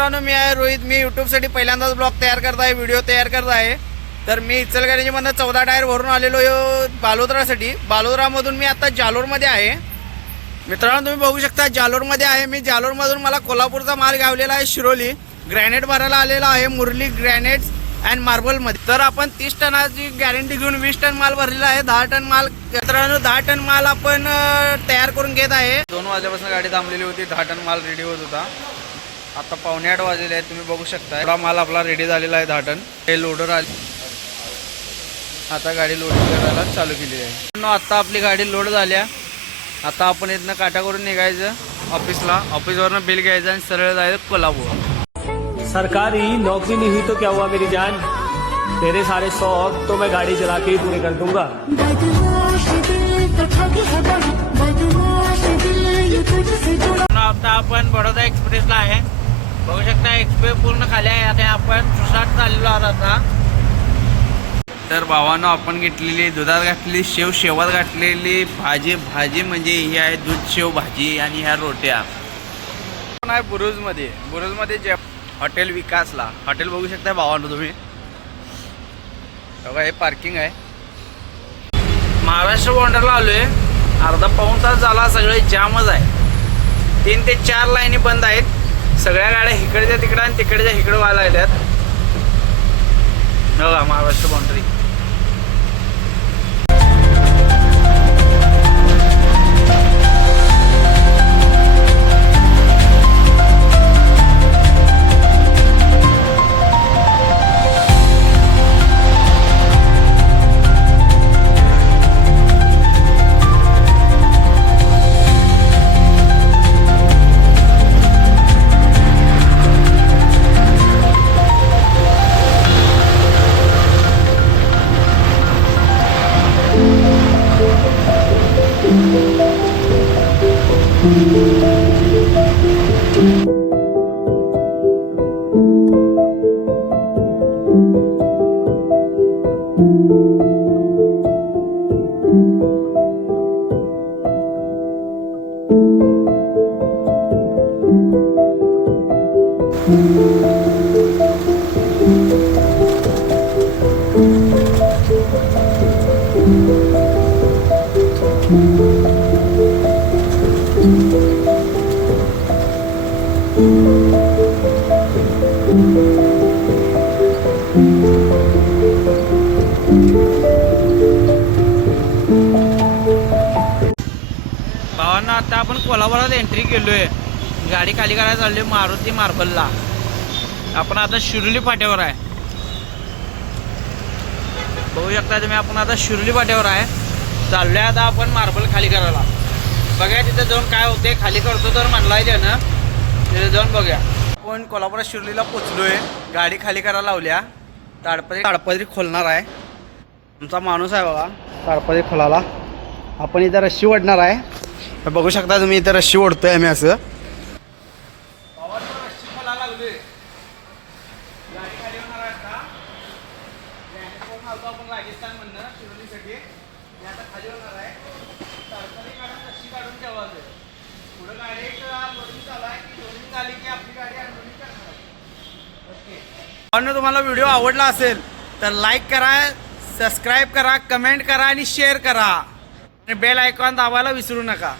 मित्रांनो, मी आहे रोहित. मी यूट्यूबसाठी पहिल्यांदाच ब्लॉग तयार करत आहे, व्हिडिओ तयार करत आहे. तर मी इचलकरंजीमधनं 14 टायर भरून आलेलो बालोदरासाठी. बालोदरामधून मी आता जालोरमध्ये आहे. मित्रांनो, तुम्ही बघू शकता जालोरमध्ये आहे मी. जालोरमधून मला कोल्हापूरचा माल गावलेला आहे. शिरोली ग्रॅनेट भरायला आलेला आहे, मुरली ग्रॅनेट्स अँड मार्बलमध्ये. तर आपण 30 टनाची गॅरंटी घेऊन 20 टन माल भरलेला आहे. 10 टन माल मित्रांनो, 10 टन माल आपण तयार करून घेत आहे. 2 वाजल्यापासून गाडी थांबलेली होती. 10 टन माल रेडी होत होता. आता 7:45 वाजलेले आहेत. तुम्ही बघू शकता एवढा माल आपला रेडी झालेला आहे. 10 टन हे लोडर आले. आता गाडी लोडिंग करायला चालू केली आहे. आता आपली गाडी लोड झाल्या. आता आपण इथनं काटा करून निघायचं ऑफिसला. ऑफिसवरनं बिल घ्यायचं आणि सरळ जायचं कोल्हापूर. सरकारी नौकरी नहीं हुई तो क्या हुआ मेरी जान, तेरे सारे शौक तो मैं गाड़ी चला के ही पूरे कर दूंगा. आता आपण बडोदा एक्सप्रेसला आहे. बघू शकता एक्सप्रेस पूर्ण खाली आहे. आता आपण सुसाट चाललेलो आहोत आता. तर भावानं आपण घेतलेली दुधात घातलेली शेव, शेवात घातलेली भाजी म्हणजे ही आहे दूध शेव भाजी. आणि ह्या रोट्या पण आहे बुरुजमध्ये जे हॉटेल विकासला. हॉटेल बघू शकता भावानं तुम्ही. बघा हे पार्किंग आहे. महाराष्ट्र बॉर्डरला आलोय. अर्धा पाऊण तास झाला. सगळे जामच आहे. 3 ते 4 लाईनी बंद आहेत. सगळ्या गाड्या इकडच्या तिकडं आणि तिकडच्या इकडं व्हायला लागल्यात. बघा महाराष्ट्र बाउंड्री. भावांना आता आपण कोल्हापुरात एंट्री केलोय. गाडी खाली करायला चालली मारुती मार्बलला. आपण आता शिरोली फाट्यावर आहे. बघू शकता तुम्ही, आपण आता शिरोली फाट्यावर आहे. चाललोय आता आपण मार्बल खाली करायला. बघा तिथे जाऊन काय होते. खाली करतो तर म्हणलाय त्यानं. तिथे जाऊन बघूया. आपण कोल्हापुरात शिरोलीला पोचलोय. गाडी खाली करायला लावल्या. ताडपत्री खोलणार आहे. आमचा माणूस आहे बघा ताडपत्री खोलाला. आपण इथं रस्सी ओढणार आहे. तर बघू शकता तुम्ही इथं रस्सी ओढतोय आम्ही असं. तुम्हाला व्हिडिओ आवडला असेल तर लाईक करा, सबस्क्राईब करा, कमेंट करा आणि शेअर करा. आणि बेल आयकॉन दाबायला विसरू नका.